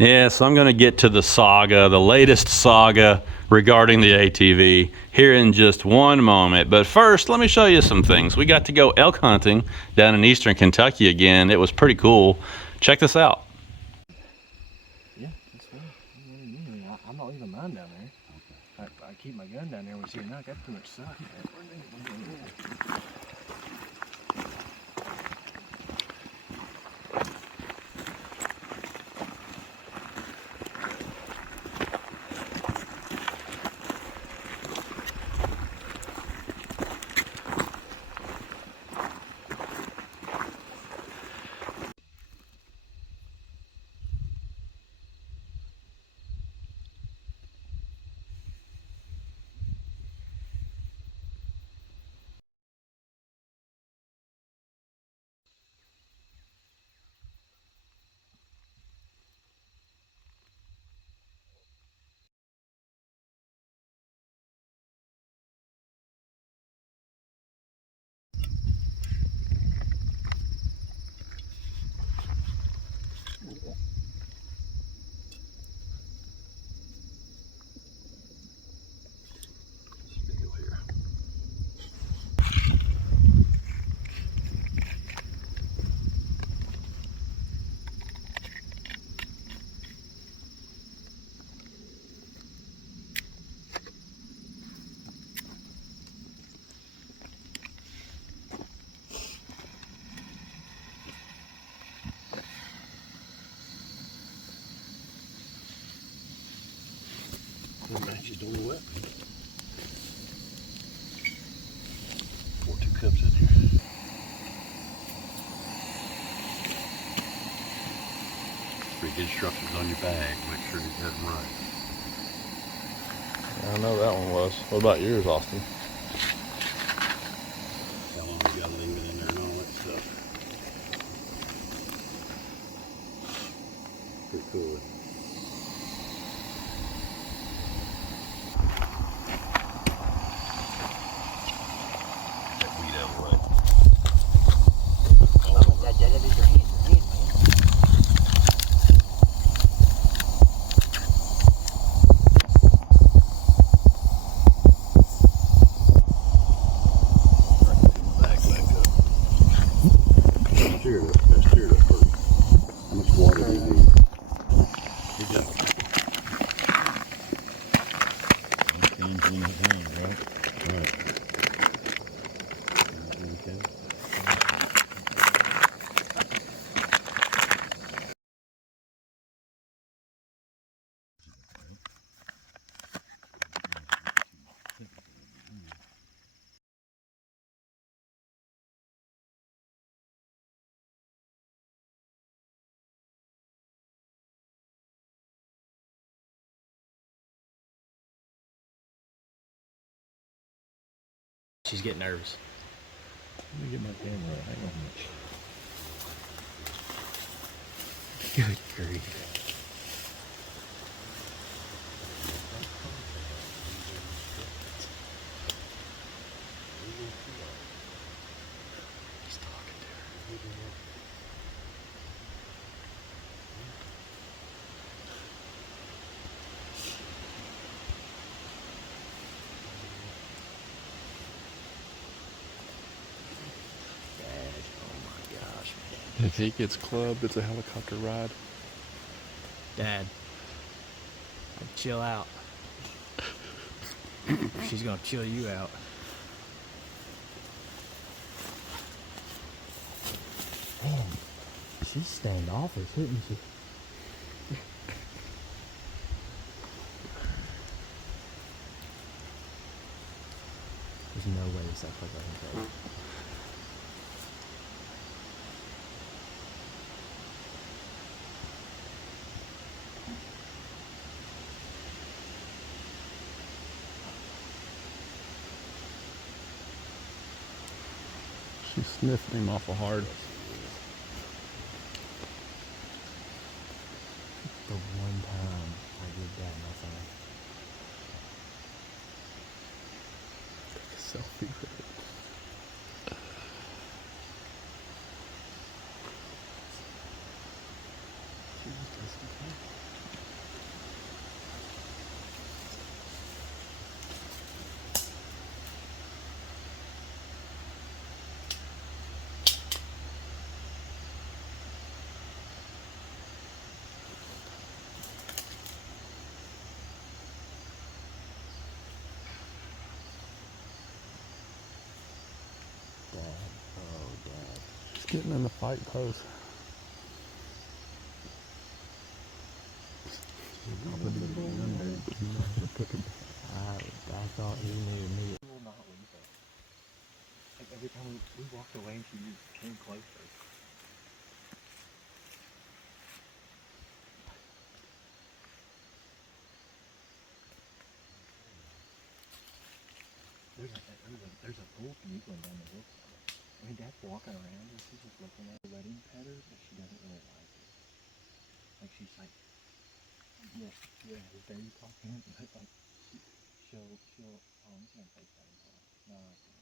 Yeah, so I'm going to get to the saga, the latest saga regarding the ATV here in just one moment. But first, let me show you some things. We got to go elk hunting down in eastern Kentucky again. It was pretty cool. Check this out. Yeah, that's fine. I'm not leaving mine down there. I keep my gun down there when we see a knock. That's too much suck. Matches don't go up. Pour 2 cups in here. Read the instructions on your bag. Make sure it doesn't run. I know that one was. What about yours, Austin? How long you gotta leave it in there and all that stuff. Pretty cool. She's getting nervous. Let me get my camera. Hang on. Good grief. He's talking to her. If he gets clubbed, it's a helicopter ride. Dad, chill out. She's gonna chill you out. Man, she's standoffish, isn't she? There's no way this acts like I can take. She's sniffing him awful hard. The one time I did that, nothing. Take a selfie with it. She was listening. getting in the fight post. I thought he needed me. She will not leave us. Like every time we walked away, she just came closer. There's a bull bugling down the hillside. I mean, Dad's walking around and she's just looking at the letting pet her, but she doesn't really like it. Like she's like, yeah, there you talking, but like she'll. Oh, I'm gonna take that as well. No, I can't.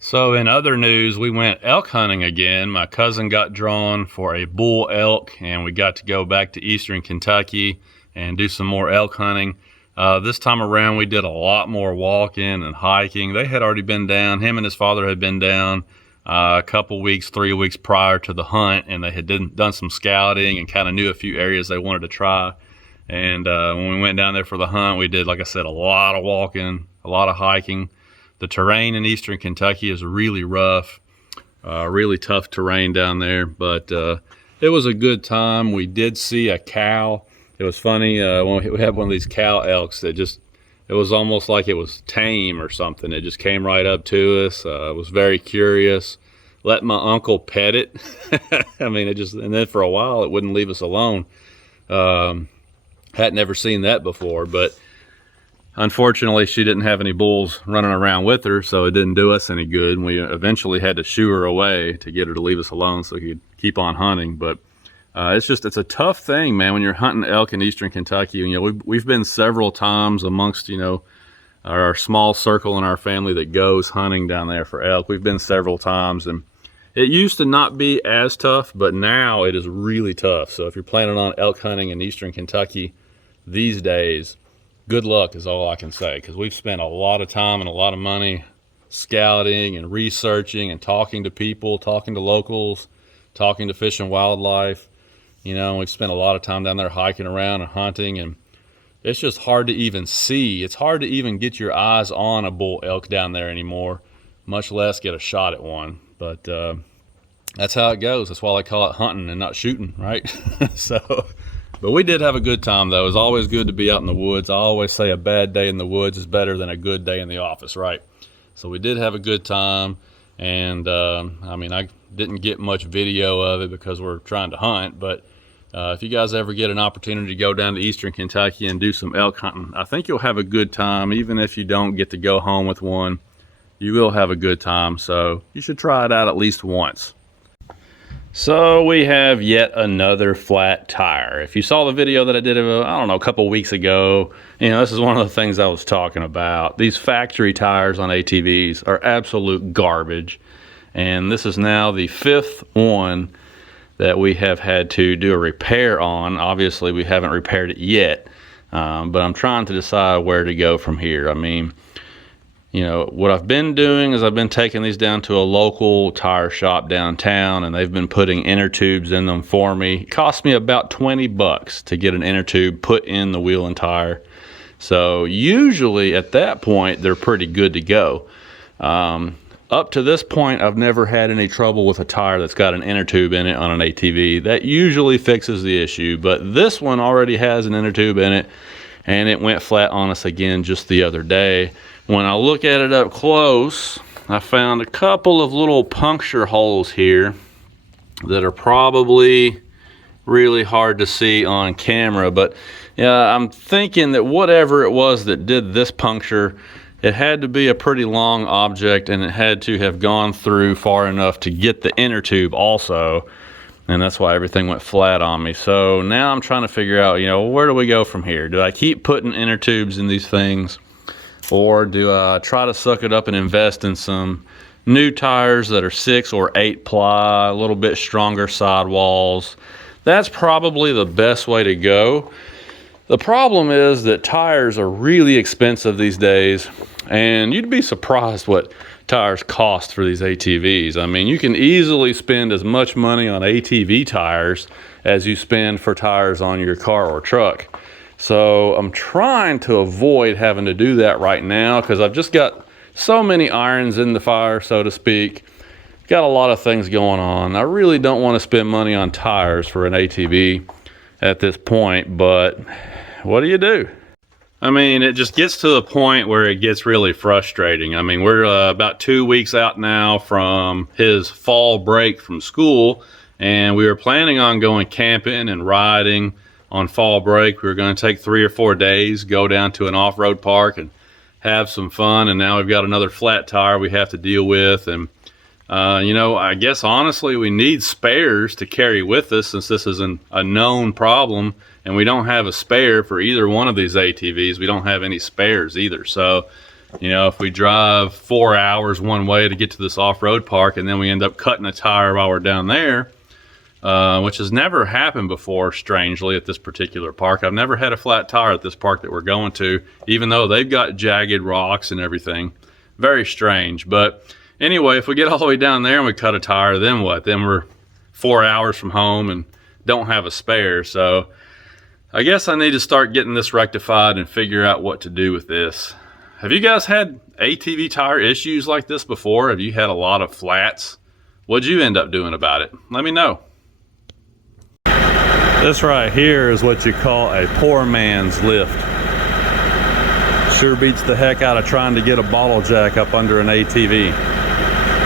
So in other news, we went elk hunting again. My cousin got drawn for a bull elk, and we got to go back to eastern Kentucky and do some more elk hunting. This time around, we did a lot more walking and hiking. They had already been down. Him and his father had been down a couple weeks, 3 weeks prior to the hunt, and they had done some scouting and kind of knew a few areas they wanted to try. And when we went down there for the hunt, we did, like I said, a lot of walking, a lot of hiking. The terrain in eastern Kentucky is really rough, really tough terrain down there, but it was a good time. We did see a cow. It was funny, when we had one of these cow elks that it was almost like it was tame or something. It just came right up to us. Was very curious. Let my uncle pet it. I mean, and then for a while it wouldn't leave us alone. Had never seen that before, but unfortunately, she didn't have any bulls running around with her, so it didn't do us any good. And we eventually had to shoo her away to get her to leave us alone so we could keep on hunting. But it's a tough thing, man, when you're hunting elk in eastern Kentucky. You know, we've been several times amongst, you know, our small circle in our family that goes hunting down there for elk. We've been several times, and it used to not be as tough, but now it is really tough. So if you're planning on elk hunting in eastern Kentucky these days, good luck is all I can say, because we've spent a lot of time and a lot of money scouting and researching and talking to people, talking to locals, talking to Fish and Wildlife. You know, we've spent a lot of time down there hiking around and hunting, and it's just hard to even see. It's hard to even get your eyes on a bull elk down there anymore, much less get a shot at one. But that's how it goes. That's why they call it hunting and not shooting, right? But we did have a good time, though. It's always good to be out in the woods. I always say a bad day in the woods is better than a good day in the office, right? So we did have a good time, and I mean, I didn't get much video of it because we're trying to hunt, but if you guys ever get an opportunity to go down to eastern Kentucky and do some elk hunting, I think you'll have a good time. Even if you don't get to go home with one, you will have a good time. So you should try it out at least once. So we have yet another flat tire. If you saw the video that I did, I don't know, a couple weeks ago, you know, this is one of the things I was talking about. These factory tires on ATVs are absolute garbage. And this is now the 5th one that we have had to do a repair on. Obviously, we haven't repaired it yet, but I'm trying to decide where to go from here. I mean, you know, what I've been doing is I've been taking these down to a local tire shop downtown, and they've been putting inner tubes in them for me. It cost me about $20 to get an inner tube put in the wheel and tire. So usually at that point, they're pretty good to go. Up to this point, I've never had any trouble with a tire that's got an inner tube in it on an ATV. That usually fixes the issue, but this one already has an inner tube in it, and it went flat on us again just the other day. When I look at it up close, I found a couple of little puncture holes here that are probably really hard to see on camera, but yeah, I'm thinking that whatever it was that did this puncture, it had to be a pretty long object, and it had to have gone through far enough to get the inner tube also, and that's why everything went flat on me. So now I'm trying to figure out, you know, where do we go from here? Do I keep putting inner tubes in these things, or do I try to suck it up and invest in some new tires that are 6 or 8 ply, a little bit stronger sidewalls? That's probably the best way to go. The problem is that tires are really expensive these days, And you'd be surprised what tires cost for these ATVs. I mean, you can easily spend as much money on ATV tires as you spend for tires on your car or truck. So I'm trying to avoid having to do that right now because I've just got so many irons in the fire, so to speak. Got a lot of things going on. I really don't want to spend money on tires for an ATV at this point, but what do you do? I mean, it just gets to the point where it gets really frustrating. I mean, we're about 2 weeks out now from his fall break from school, and we were planning on going camping and riding on fall break. We were going to take 3 or 4 days, go down to an off-road park and have some fun, and now we've got another flat tire we have to deal with. And you know, I guess honestly we need spares to carry with us since this is a known problem, and we don't have a spare for either one of these ATVs. We don't have any spares either. So, you know, if we drive 4 hours one way to get to this off-road park and then we end up cutting a tire while we're down there, which has never happened before, strangely, at this particular park. I've never had a flat tire at this park that we're going to, even though they've got jagged rocks and everything. Very strange. But anyway, if we get all the way down there and we cut a tire, then what? Then we're 4 hours from home and don't have a spare. So I guess I need to start getting this rectified and figure out what to do with this. Have you guys had ATV tire issues like this before? Have you had a lot of flats? What'd you end up doing about it? Let me know. This right here is what you call a poor man's lift. Sure beats the heck out of trying to get a bottle jack up under an ATV.